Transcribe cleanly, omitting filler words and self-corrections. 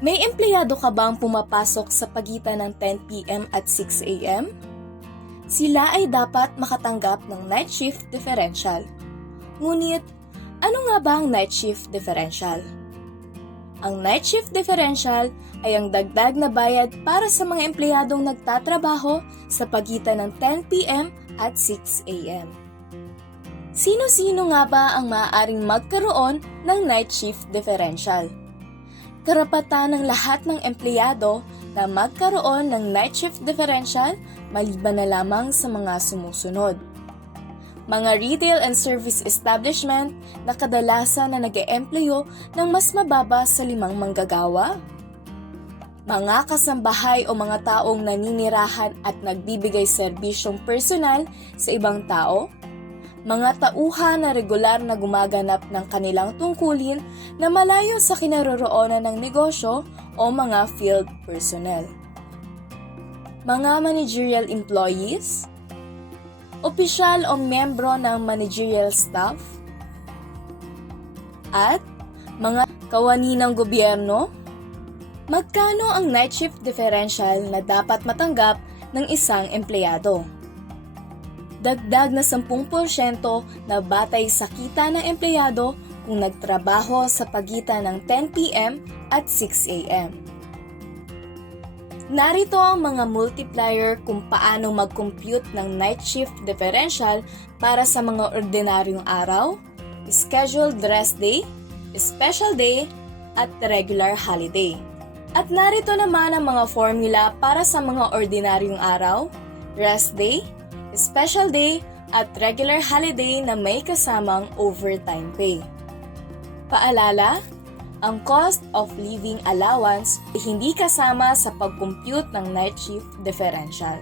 May empleyado ka bang pumapasok sa pagitan ng 10 p.m. at 6 a.m.? Sila ay dapat makatanggap ng night shift differential. Ngunit, ano nga ba ang night shift differential? Ang night shift differential ay ang dagdag na bayad para sa mga empleyadong nagtatrabaho sa pagitan ng 10 p.m. at 6 a.m. Sino-sino nga ba ang maaaring magkaroon ng night shift differential? Karapatan ng lahat ng empleyado na magkaroon ng night shift differential maliban na lamang sa mga sumusunod. Mga retail and service establishment na kadalasan na nag-eempleyo ng mas mababa sa 5 manggagawa. Mga kasambahay o mga taong naninirahan at nagbibigay serbisyong personal sa ibang tao. Mga tauhan na regular na gumaganap ng kanilang tungkulin na malayo sa kinaroroonan ng negosyo o mga field personnel. Mga managerial employees, opisyal o membro ng managerial staff, at mga kawani ng gobyerno. Magkano ang night shift differential na dapat matanggap ng isang empleyado? Dagdag na 10% na batay sa kita ng empleyado kung nagtrabaho sa pagitan ng 10 p.m. at 6 a.m. Narito ang mga multiplier kung paano mag-compute ng night shift differential para sa mga ordinaryong araw, scheduled rest day, special day, at regular holiday. At narito naman ang mga formula para sa mga ordinaryong araw, rest day, special day, at regular holiday na may kasamang overtime pay. Paalala, ang cost of living allowance ay hindi kasama sa pag-compute ng night shift differential.